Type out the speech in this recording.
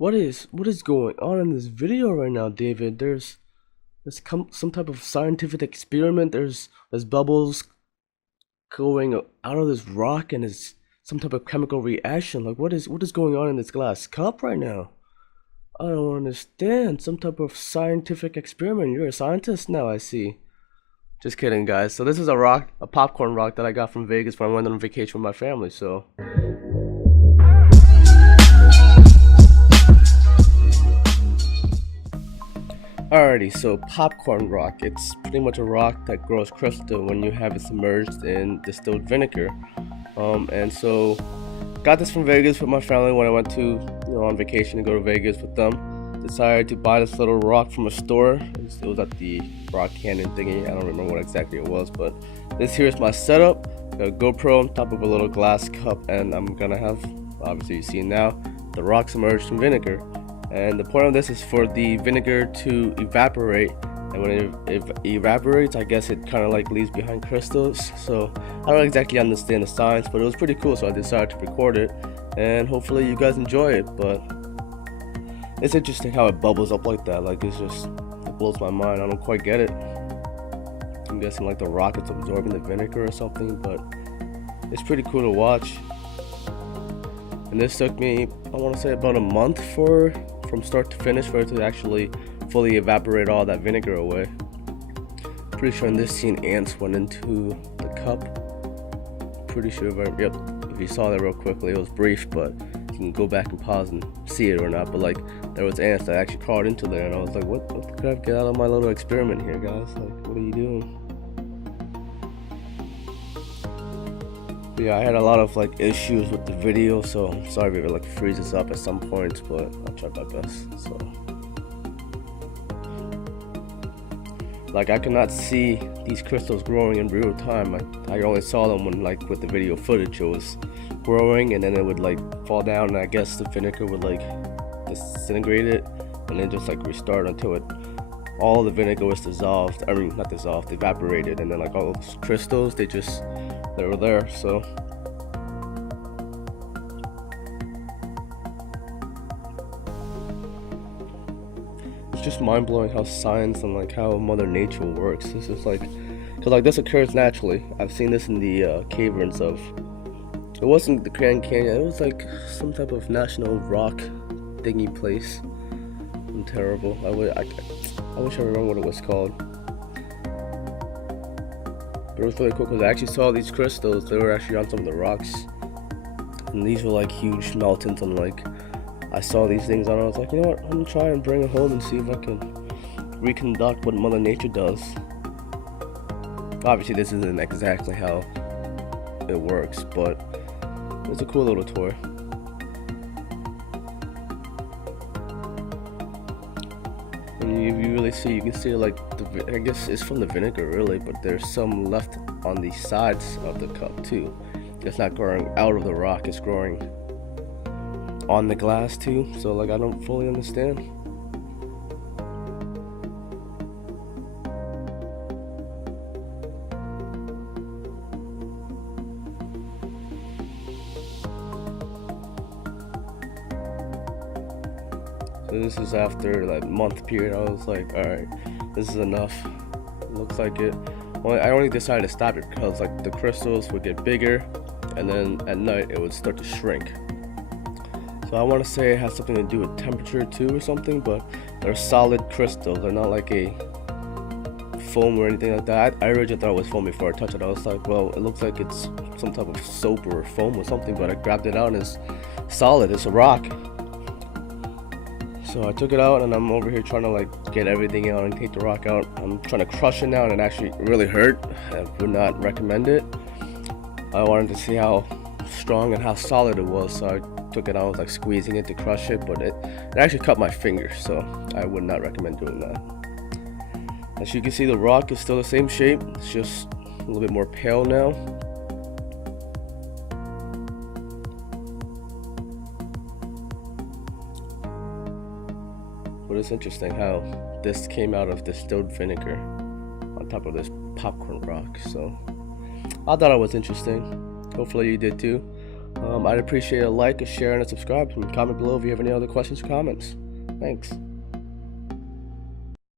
What is going on in this video right now, David? There's some type of scientific experiment. There's bubbles going out of this rock, and it's some type of chemical reaction. Like what is going on in this glass cup right now? I don't understand. Some type of scientific experiment. You're a scientist now, I see. Just kidding, guys. So this is a popcorn rock that I got from Vegas when I went on vacation with my family. So alrighty, so popcorn rock. It's pretty much a rock that grows crystal when you have it submerged in distilled vinegar. And so got this from Vegas with my family when I went to, on vacation to go to Vegas with them. Decided to buy this little rock from a store. It was at the Rock Canyon thingy. I don't remember what exactly it was, but this here is my setup. Got a GoPro on top of a little glass cup, and I'm gonna have, obviously you see now, the rock submerged in vinegar. And the point of this is for the vinegar to evaporate, and when it evaporates, I guess it kind of like leaves behind crystals. So I don't exactly understand the science, but it was pretty cool, so I decided to record it, and hopefully you guys enjoy it. But it's interesting how it bubbles up like that. Like it blows my mind. I don't quite get it. I'm guessing like the rock is absorbing the vinegar or something, but it's pretty cool to watch. And this took me, I want to say, about a month from start to finish for it to actually fully evaporate all that vinegar away. Pretty sure in this scene ants went into the cup. Pretty sure if you saw that real quickly, it was brief, but you can go back and pause and see it or not. But like there was ants that actually crawled into there, and I was like, what the crap, get out of my little experiment here, guys. Like, what are you doing? But yeah, I had a lot of like issues with the video, so I'm sorry if it like freezes up at some points, but I'll try my best. So like I cannot see these crystals growing in real time. I only saw them when, like, with the video footage, it was growing and then it would like fall down, and I guess the vinegar would like disintegrate it and then just like restart until all the vinegar was dissolved. I mean, not dissolved, evaporated, and then like all those crystals, they were there. So it's just mind-blowing how science and like how Mother Nature works. This is like, because like this occurs naturally. I've seen this in the caverns of, it wasn't the Grand Canyon, it was like some type of national rock thingy place. I'm terrible. I wish I remember what it was called. But it was really cool because I actually saw these crystals. They were actually on some of the rocks, and these were like huge mountains. And like I saw these things on, I was like, you know what, I'm gonna try and bring it home and see if I can reconduct what Mother Nature does. Obviously this isn't exactly how it works, but it's a cool little toy. And you really see, you can see like I guess it's from the vinegar really, but there's some left on the sides of the cup too. It's not growing out of the rock, it's growing on the glass too. So like I don't fully understand. So this is after that month period. I was like, alright, this is enough. It looks like it. Well, I only decided to stop it because like the crystals would get bigger, and then at night it would start to shrink. So I want to say it has something to do with temperature too or something, but they're solid crystals. They're not like a foam or anything like that. I originally thought it was foam before I touched it. I was like, well, it looks like it's some type of soap or foam or something, but I grabbed it out and it's solid. It's a rock. So I took it out, and I'm over here trying to like get everything out and take the rock out. I'm trying to crush it now, and it actually really hurt. I would not recommend it. I wanted to see how strong and how solid it was, so I took it out, I was like squeezing it to crush it, but it actually cut my finger, so I would not recommend doing that. As you can see, the rock is still the same shape, it's just a little bit more pale now. But it's interesting how this came out of distilled vinegar on top of this popcorn rock. So I thought it was interesting. Hopefully you did too. I'd appreciate a like, a share, and a subscribe. And comment below if you have any other questions or comments. Thanks.